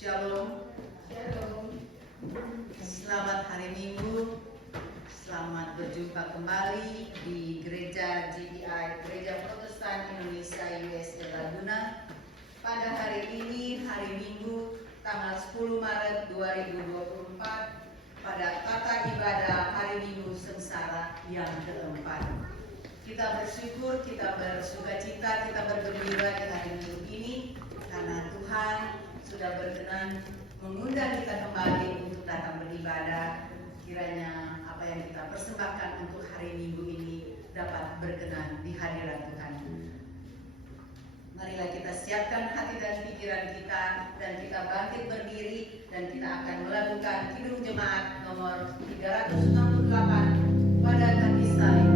Shalom. Selamat hari Minggu. Selamat berjumpa kembali di Gereja GBI, Gereja Protestan Indonesia USA Laguna. Pada hari ini, hari Minggu, tanggal 10 Maret 2024, pada tata ibadah hari Minggu Sengsara yang keempat. Kita bersyukur, kita bersukacita, kita bergembira di hari Minggu ini karena Tuhan sudah berkenan mengundang kita kembali untuk datang beribadah. Kiranya apa yang kita persembahkan untuk hari Minggu ini dapat berkenan di hadirat Tuhan. Marilah kita siapkan hati dan pikiran kita dan kita bangkit berdiri dan kita akan melakukan Kidung Jemaat nomor 368 pada kaki salib.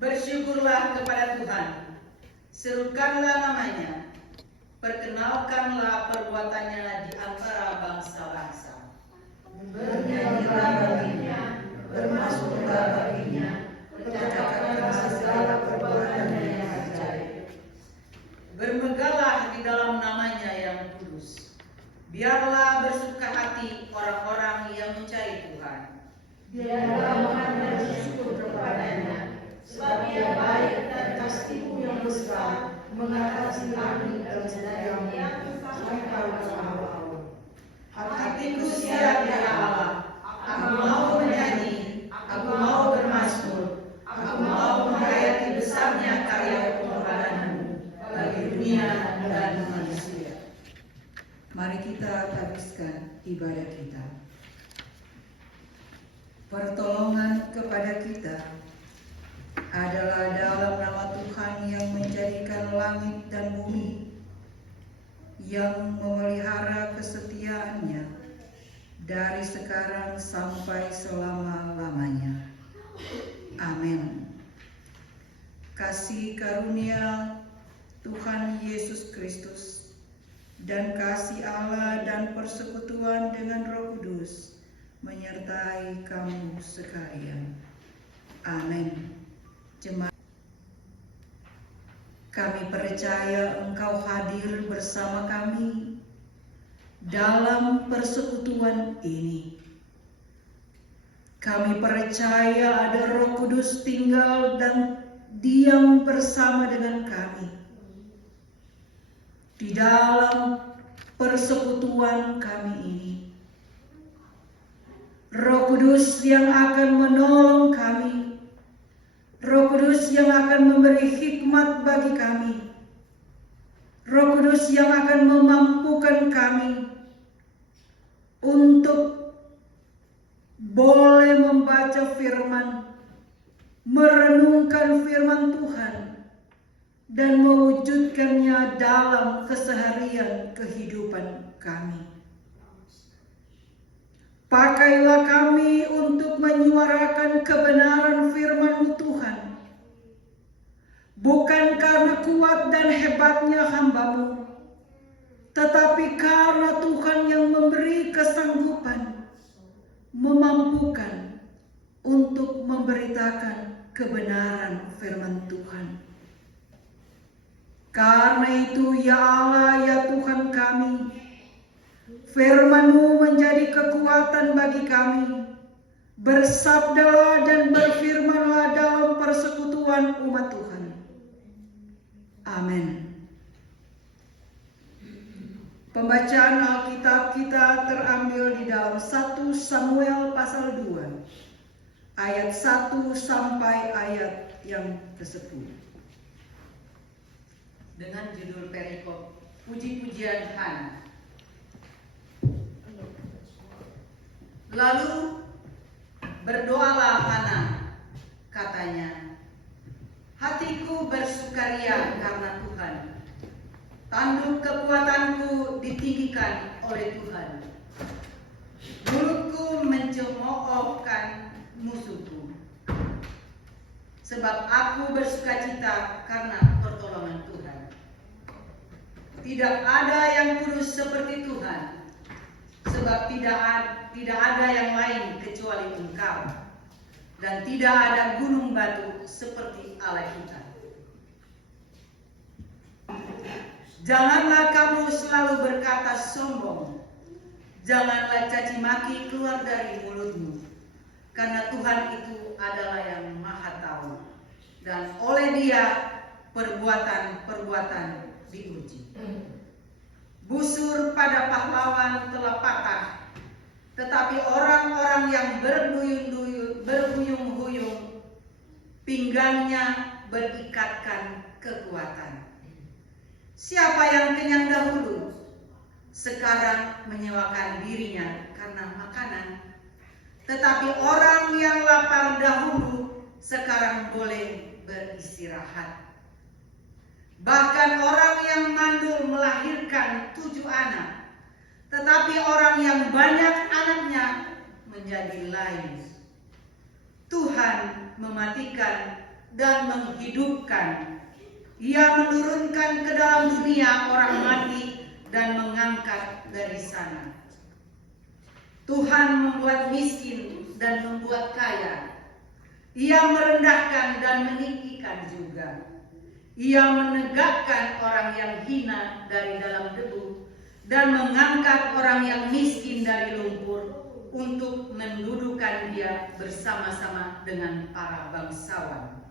Bersyukurlah kepada Tuhan, serukanlah namanya, perkenalkanlah perbuatannya di antara bangsa-bangsa. Bernyanyilah baginya, bermasmurlah baginya, percakapanlah segala perbuatannya yang ajaib. Bermegahlah di dalam namanya yang kudus. Biarlah bersuka hati orang-orang yang mencari Tuhan. Biarlah menghadap bersyukur kepadanya, sebab Ia baik dan kasih-Mu yang besar mengatasi langit dan sedayanya sampai ke awal. Hatiku siap ya Allah, aku mau Mari kita habiskan ibadah kita. Pertolongan kepada kita adalah dalam nama Tuhan yang menjadikan langit dan bumi, yang memelihara kesetiaannya dari sekarang sampai selama-lamanya. Amin. Kasih karunia Tuhan Yesus Kristus dan kasih Allah dan persekutuan dengan Roh Kudus menyertai kamu sekalian. Amin. Jemaat, kami percaya Engkau hadir bersama kami dalam persekutuan ini. Kami percaya ada Roh Kudus tinggal dan diam bersama dengan kami di dalam persekutuan kami ini. Roh Kudus yang akan menolong kami, Roh Kudus yang akan memberi hikmat bagi kami, Roh Kudus yang akan memampukan kami untuk boleh membaca firman, merenungkan firman Tuhan, dan mewujudkannya dalam keseharian kehidupan kami. Pakailah kami untuk menyuarakan kebenaran firman-Mu Tuhan, bukan karena kuat dan hebatnya hamba-Mu, tetapi karena Tuhan yang memberi kesanggupan, memampukan untuk memberitakan kebenaran firman Tuhan. Karena itu, ya Allah, ya Tuhan kami, firman-Mu menjadi kekuatan bagi kami. Bersabdalah dan berfirmanlah dalam persekutuan umat Tuhan. Amin. Pembacaan Alkitab kita terambil di dalam 1 Samuel pasal 2, ayat 1 sampai ayat yang ke-10. Dengan judul perikop Puji-pujian Hana. Lalu berdoalah Hana, katanya, hatiku bersukaria karena Tuhan. Tanduk kekuatanku ditinggikan oleh Tuhan. Mulutku mencemoohkan musuhku. Sebab aku bersukacita karena pertolongan Tuhan. Tidak ada yang kudus seperti Tuhan. Sebab tidak ada yang lain kecuali Engkau, dan tidak ada gunung batu seperti Allah kita. Janganlah kamu selalu berkata sombong, janganlah caci maki keluar dari mulutmu, karena Tuhan itu adalah yang Maha Tahu, dan oleh Dia perbuatan-perbuatan diuji. Busur pada pahlawan telah patah, tetapi orang-orang yang berbuyung-huyung, pinggangnya berikatkan kekuatan. Siapa yang kenyang dahulu, sekarang menyewakan dirinya karena makanan. Tetapi orang yang lapar dahulu, sekarang boleh beristirahat. Bahkan orang yang mandul melahirkan 7 anak, tetapi orang yang banyak anaknya menjadi lain. Tuhan mematikan dan menghidupkan. Ia menurunkan ke dalam dunia orang mati dan mengangkat dari sana. Tuhan membuat miskin dan membuat kaya. Ia merendahkan dan meninggikan juga. Ia menegakkan orang yang hina dari dalam debu dan mengangkat orang yang miskin dari lumpur untuk mendudukan dia bersama-sama dengan para bangsawan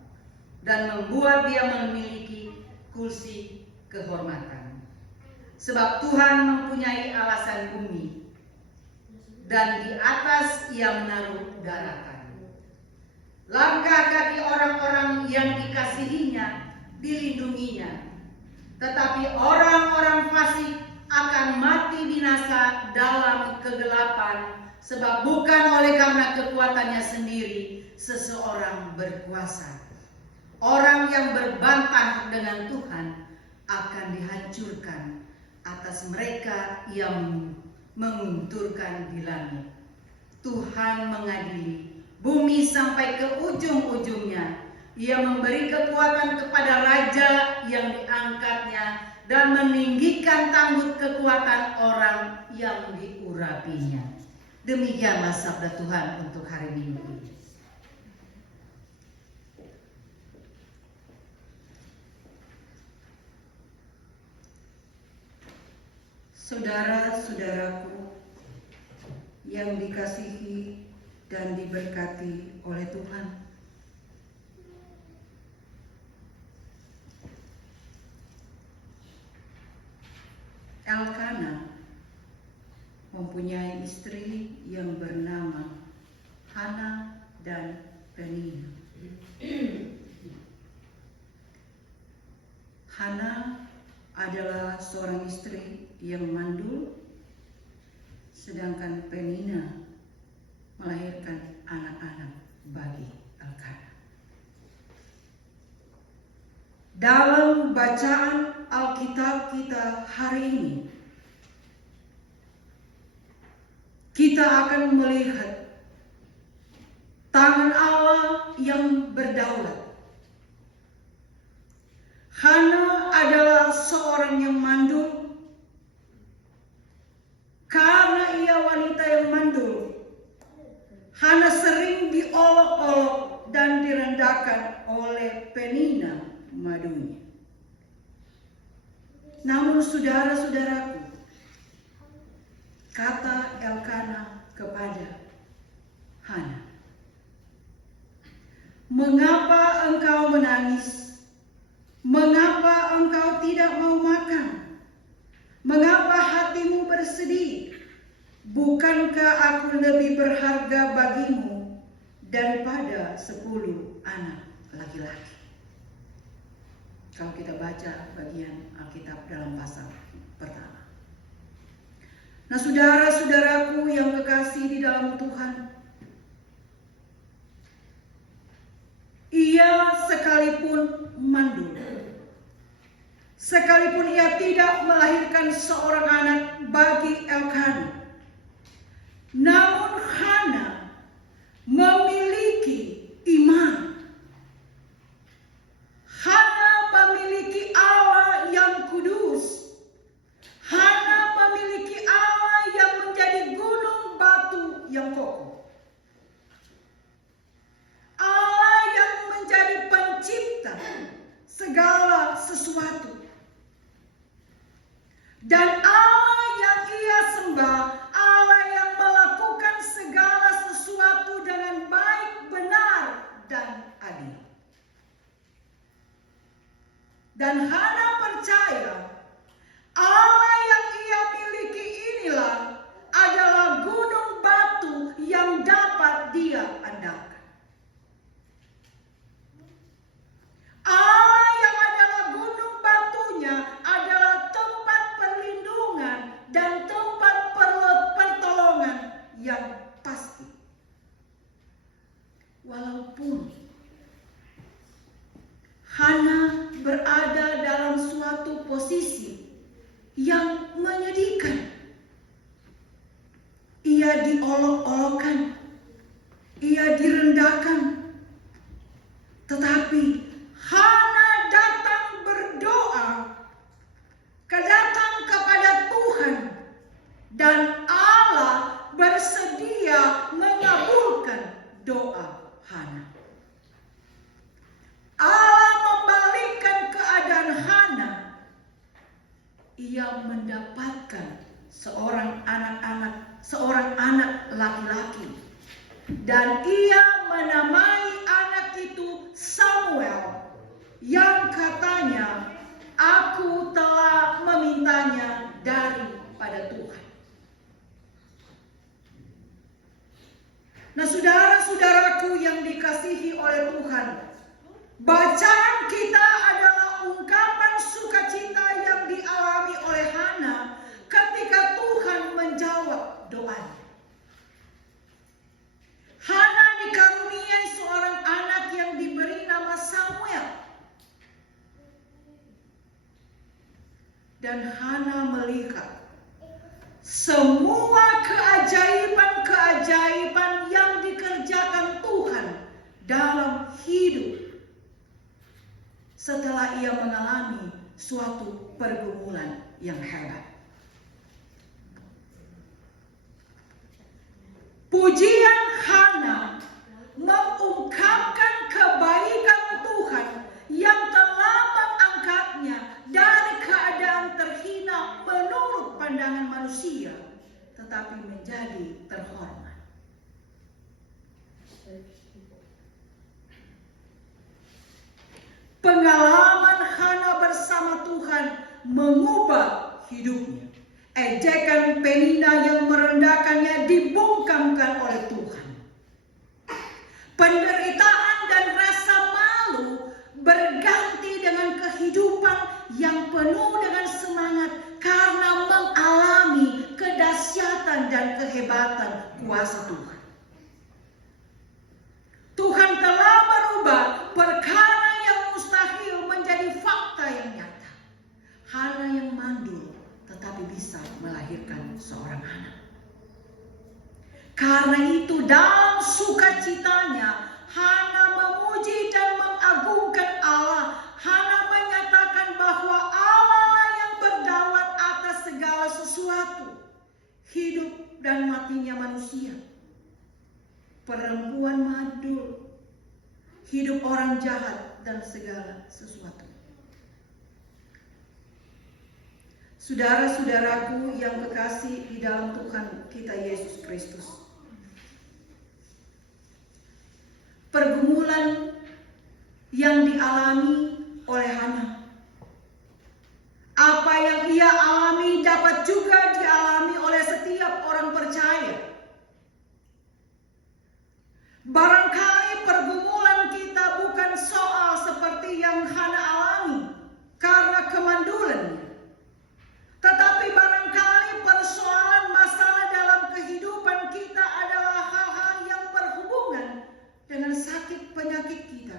dan membuat dia memiliki kursi kehormatan. Sebab Tuhan mempunyai alasan bumi dan di atas ia menaruh daratan. Langkah kaki orang-orang yang dikasihinya dilindunginya, tetapi orang-orang fasik akan mati binasa dalam kegelapan, sebab bukan oleh karena kekuatannya sendiri seseorang berkuasa. Orang yang berbantah dengan Tuhan akan dihancurkan atas mereka yang mengunturkan di langit. Tuhan mengadili bumi sampai ke ujung-ujungnya. Ia memberi kekuatan kepada raja yang diangkatnya dan meninggikan tanggut kekuatan orang yang diurapinya. Demikianlah sabda Tuhan untuk hari Minggu ini. Saudara-saudaraku yang dikasihi dan diberkati oleh Tuhan, Elkana mempunyai istri yang bernama Hana dan Penina. Hana adalah seorang istri yang mandul, sedangkan Penina melahirkan anak-anak bagi Elkana. Dalam bacaan Alkitab kita hari ini, kita akan melihat tangan Allah yang berdaulat. Hana adalah seorang yang mandul. Karena ia wanita yang mandul, Hana sering diolok-olok dan direndahkan oleh Penina madunya. Namun saudara-saudaraku, kata Elkana kepada Hana, "Mengapa engkau menangis? Mengapa engkau tidak mau makan? Mengapa hatimu bersedih? Bukankah aku lebih berharga bagimu daripada 10 anak laki-laki?" Kalau kita baca bagian Alkitab dalam pasal pertama. Nah, saudara-saudaraku yang kekasih di dalam Tuhan, ia sekalipun mandul, sekalipun ia tidak melahirkan seorang anak bagi Elkana, namun Hana memiliki iman. Hana memiliki Allah yang kudus. Hana memiliki Allah yang menjadi gunung batu yang kokoh. Allah yang menjadi pencipta segala sesuatu. Dan Allah yang ia sembah, Allah yang melakukan segala sesuatu dengan baik, benar, dan adil. Dan Hana percaya Allah yang ia miliki inilah adalah gunung batu yang dapat dia andalkan. Allah yang adalah gunung batunya adalah tempat perlindungan dan tempat pertolongan yang pasti. Walaupun Hana berada dalam suatu posisi yang menyedihkan. Ia diolok-olokkan, ia direndahkan. Tetapi Hana datang berdoa, datang kepada Tuhan, dan Allah bersedia mengabulkan doa Hana. Allah membalikkan keadaan Hana. Ia mendapatkan seorang anak laki-laki, dan ia menamai anak itu Samuel, yang katanya, "Aku telah memintanya daripada Tuhan." Nah, saudara-saudaraku yang dikasihi oleh Tuhan, bacaan kita adalah ungkapan sukacita yang dialami oleh Hana semua keajaiban-keajaiban yang dikerjakan Tuhan dalam hidup setelah ia mengalami suatu pergumulan yang hebat. Pujian Hana mengungkapkan kebaikan Tuhan yang telah mengangkatnya dari keadaan terhina menurut pandangan manusia, tetapi menjadi terhormat. Pengalaman Hana bersama Tuhan mengubah hidupnya. Ejekan Penina yang merendahkannya dibungkamkan oleh Tuhan. Penderitaan dan rasa malu berganti dengan kehidupan yang penuh dengan semangat karena mengalami kedahsyatan dan kehebatan kuasa Tuhan. Tuhan telah merubah perkara yang mustahil menjadi fakta yang nyata. Hana yang mandul tetapi bisa melahirkan seorang anak. Karena itu dalam sukacitanya Hana memuji dan mengagungkan Allah. Hana menyatakan bahwa Allah yang berdaulat atas segala sesuatu, hidup dan matinya manusia, perempuan madul, hidup orang jahat dan segala sesuatu. Saudara-saudaraku yang kekasih di dalam Tuhan kita Yesus Kristus, pergumulan yang dialami oleh Hana, apa yang ia alami dapat juga dialami oleh setiap orang percaya. Barangkali pergumulan kita bukan soal seperti yang Hana alami karena kemandulannya, tetapi barangkali persoalan masalah dalam kehidupan kita adalah hal-hal yang berhubungan dengan sakit penyakit kita,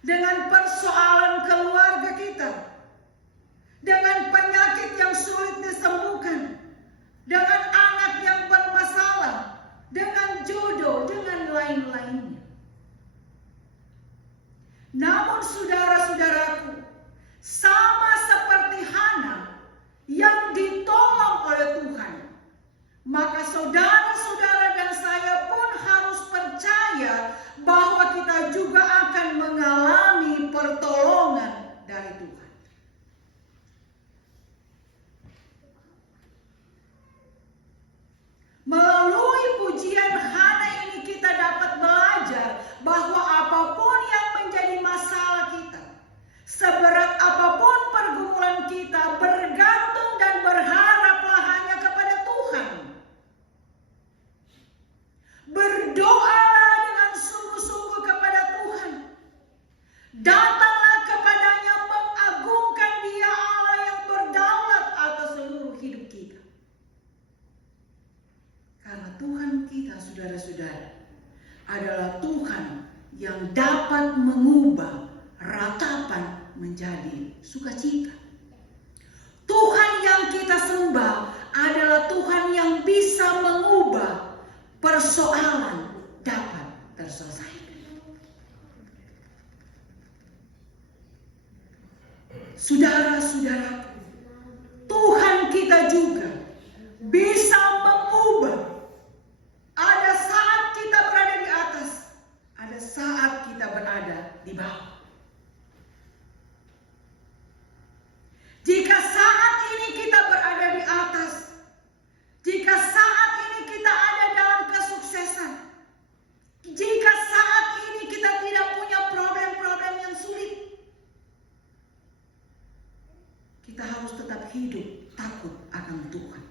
dengan persoalan keluarga kita, dengan penyakit yang sulit disembuhkan, dengan anak yang bermasalah, dengan jodoh, dengan lain-lainnya. Namun saudara-saudaraku, sama seperti Hana yang ditolong oleh Tuhan, maka saudara-saudara dan saya pun harus percaya bahwa kita juga akan mengalami pertolongan dari Tuhan. Melalui pujian Hana ini kita dapat belajar bahwa apapun yang menjadi masalah kita, seberat apapun pergumulan kita, bergantung dan berharaplah hanya kepada Tuhan. Berdoalah dengan sungguh-sungguh kepada Tuhan. Datanglah kepadanya mengagungkan Dia Allah yang berdaulat atas seluruh hidup kita. Karena Tuhan kita, saudara-saudara, adalah Tuhan yang dapat mengubah ratapan menjadi sukacita. Tuhan yang kita sembah adalah Tuhan yang bisa mengubah persoalan dapat terselesaikan. Saudara-saudaraku, Tuhan kita juga bisa mengubah. Ada saat kita berada di atas, ada saat kita berada di bawah. Jika saat ini kita berada di atas, jika saat ini kita ada dalam kesuksesan, jika saat ini kita tidak punya problem-problem yang sulit, kita harus tetap hidup takut akan Tuhan.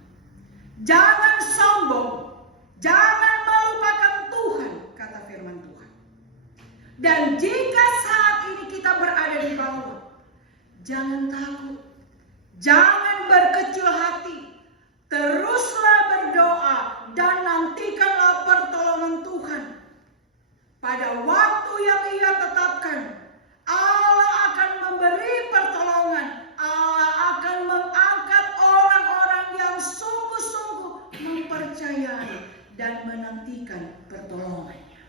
Jangan sombong, jangan melupakan Tuhan, kata firman Tuhan. Dan jika saat ini kita berada di bawah, jangan takut, jangan berkecil hati, teruslah berdoa dan nantikanlah pertolongan Tuhan. Pada waktu yang Ia tetapkan, Allah akan memberi pertolongan. Allah akan mengangkat orang-orang yang sungguh-sungguh menantikan pertolongannya.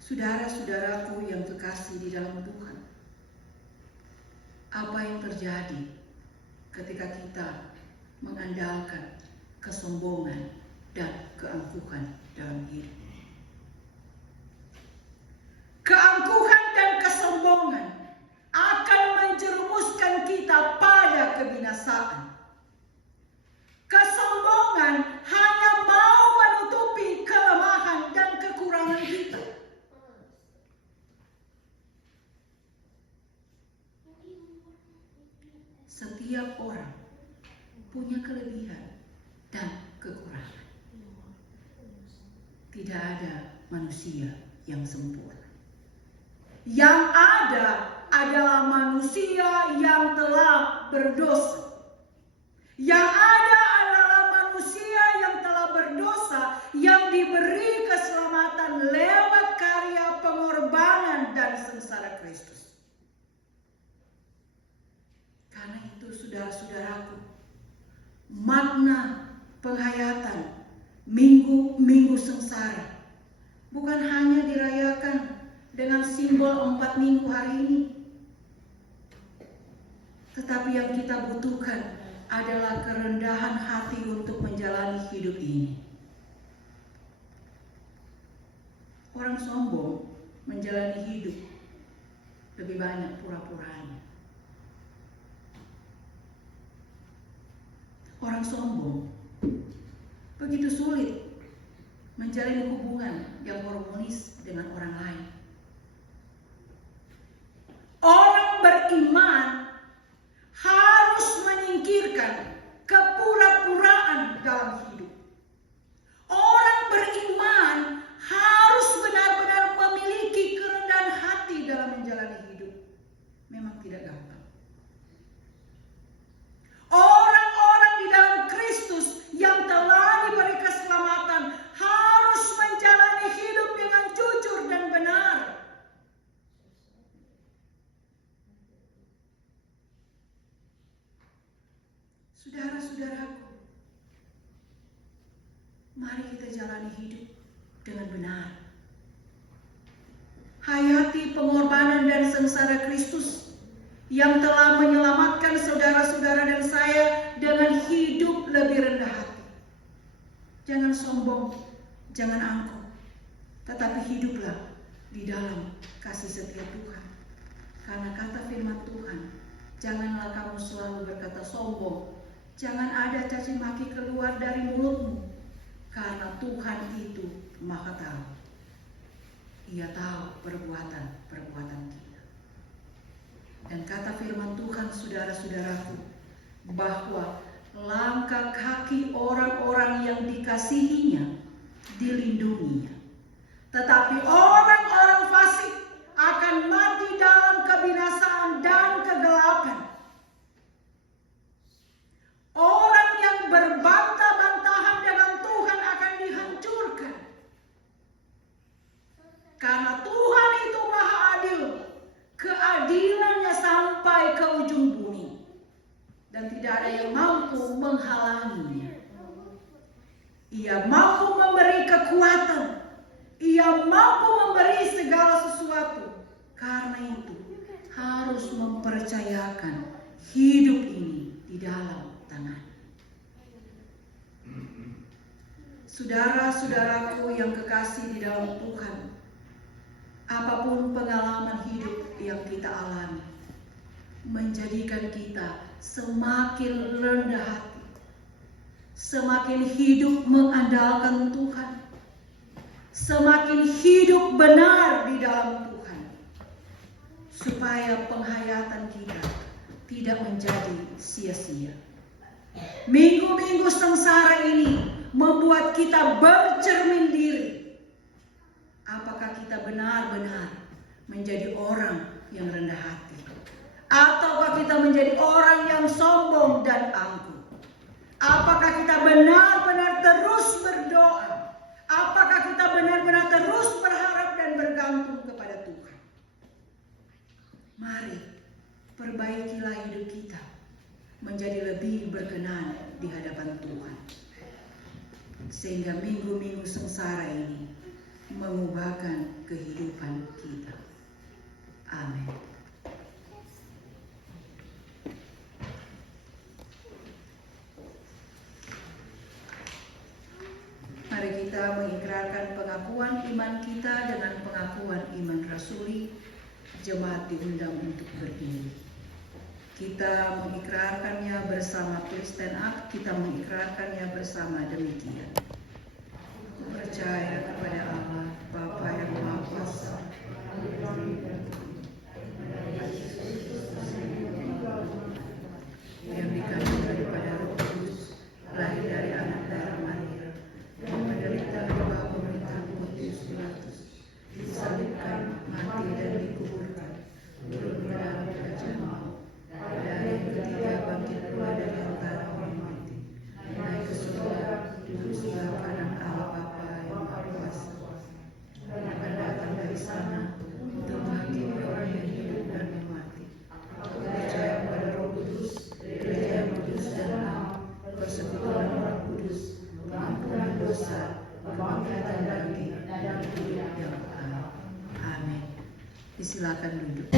Saudara-saudaraku yang kekasih di dalam Tuhan, apa yang terjadi ketika kita mengandalkan kesombongan dan keangkuhan dalam hidup? Keangkuhan dan kesombongan akan menjerumuskan kita pada kebinasaan. Kesombongan hanya mau menutupi kelemahan dan kekurangan kita. Setiap orang punya kelebihan dan kekurangan. Tidak ada manusia yang sempurna. Yang ada adalah manusia yang telah berdosa. Yang ada adalah manusia yang telah berdosa, yang diberi keselamatan lewat karya pengorbanan dan sengsara Kristus. Karena itu, saudara-saudaraku, makna penghayatan minggu-minggu sengsara bukan hanya dirayakan dengan simbol 4 minggu hari ini, tetapi yang kita butuhkan adalah kerendahan hati untuk menjalani hidup ini. Orang sombong menjalani hidup lebih banyak pura-puranya. Orang sombong begitu sulit menjalin hubungan yang harmonis dengan orang lain. Orang beriman harus menyingkirkan kepura-puraan dalam hidup. Orang beriman harus benar-benar memiliki kerendahan hati dalam menjalani hidup. Memang tidak gampang. Orang-orang di dalam Kristus yang telah diberi keselamatan harus menjalani hidup dengan jujur dan benar. Saudara-saudaraku, mari kita jalani hidup dengan benar. Hayati pengorbanan dan sengsara Kristus yang telah menyelamatkan saudara-saudara dan saya dengan hidup lebih rendah hati. Jangan sombong, jangan angkuh, tetapi hiduplah di dalam kasih setia Tuhan. Karena kata firman Tuhan, janganlah kamu selalu berkata sombong, jangan ada caci maki keluar dari mulutmu, karena Tuhan itu Maha Tahu. Ia tahu perbuatan-perbuatan kita. Dan kata firman Tuhan, saudara-saudaraku, bahwa langkah kaki orang-orang yang dikasihinya dilindunginya. Tetapi orang-orang fasik akan mati dalam kebinasaan dan kegelapan. Orang yang berbantah-bantahan dengan Tuhan akan dihancurkan. Karena Tuhan itu Maha Adil. Keadilannya sampai ke ujung bumi. Dan tidak ada yang mampu menghalanginya. Ia mampu memberi kekuatan. Ia mampu memberi segala sesuatu. Karena itu harus mempercayakan hidup ini di dalam tangan. Saudara-saudaraku yang kekasih di dalam Tuhan, apapun pengalaman hidup yang kita alami, menjadikan kita semakin rendah hati, semakin hidup mengandalkan Tuhan, semakin hidup benar di dalam Tuhan, supaya penghayatan kita tidak menjadi sia-sia. Minggu-minggu sengsara ini membuat kita bercermin diri. Apakah kita benar-benar menjadi orang yang rendah hati? Ataukah kita menjadi orang yang sombong dan angkuh? Apakah kita benar-benar terus berdoa? Apakah kita benar-benar terus berharap dan bergantung kepada Tuhan? Mari, perbaikilah hidup kita menjadi lebih berkenan di hadapan Tuhan. Sehingga minggu-minggu sengsara ini mengubahkan kehidupan kita. Amin. Mari kita mengikrarkan pengakuan iman kita dengan pengakuan iman rasuli. Jemaat diundang untuk berdiri. Kita mengikrarkannya bersama, please stand up. Kita mengikrarkannya bersama demikian. Aku percaya kepada Allah, Bapa yang Maha Kuasa, yang dikandung daripada Roh Kudus, lahir dari anak darah Maria, yang menderita di bawah pemerintahan Pontius Pilatus, disalibkan, mati dan dikuburkan, turun ke dalam kerajaan maut, pada hari yang ketiga bangkit pula dari antara orang mati, naik ke surga, duduk sebelah kanan Allah Bapa yang Maha Kuasa, dan akan datang dari sana untuk menghakimi orang yang hidup dan yang mati. Aku percaya pada Roh Kudus, Gereja yang kudus dan am, persekutuan Roh Kudus, pengampunan dosa, kebangkitan daging, dan hidup yang kekal. Amin. Disilakan duduk.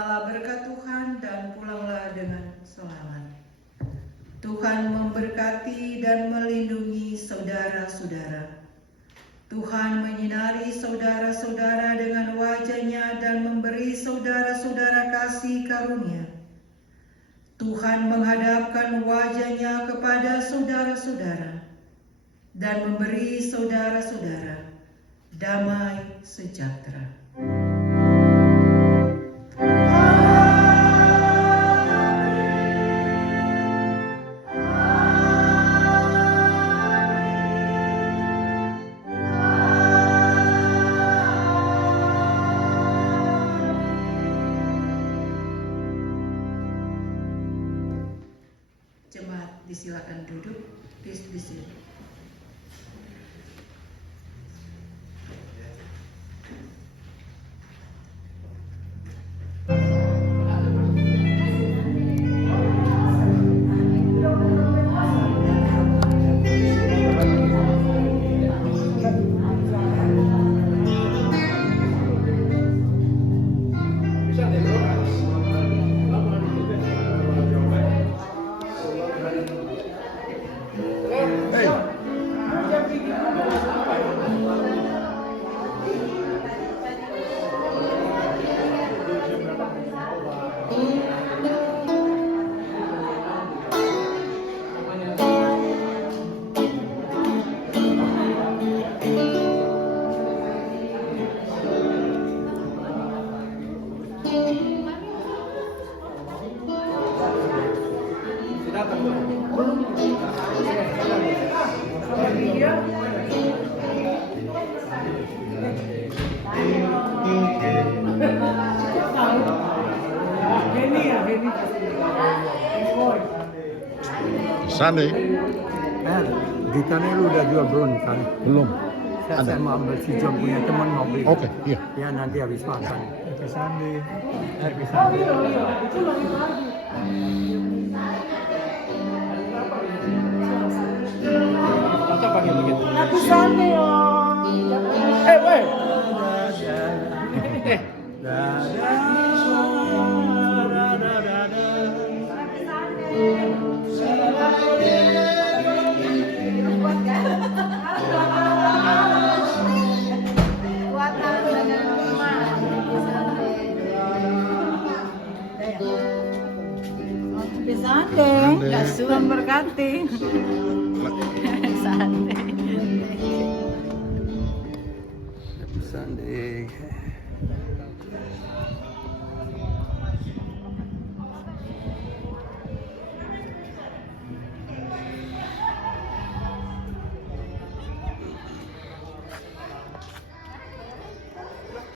terimalah berkat Tuhan dan pulanglah dengan selamat. Tuhan memberkati dan melindungi saudara-saudara. Tuhan menyinari saudara-saudara dengan wajah-Nya dan memberi saudara-saudara kasih karunia. Tuhan menghadapkan wajah-Nya kepada saudara-saudara dan memberi saudara-saudara damai sejahtera. Jemaat disilakan duduk di sini. Sunday Gitarnya lu udah jual belum kan? belum Saya mau ambil si John punya teman mau beli. Oke, iya. Ya nanti habis makan. Happy Sunday. Happy Sunday. Happy Sunday, Om. Weh. Happy Sunday. Tuhan berkati. Happy Sunday.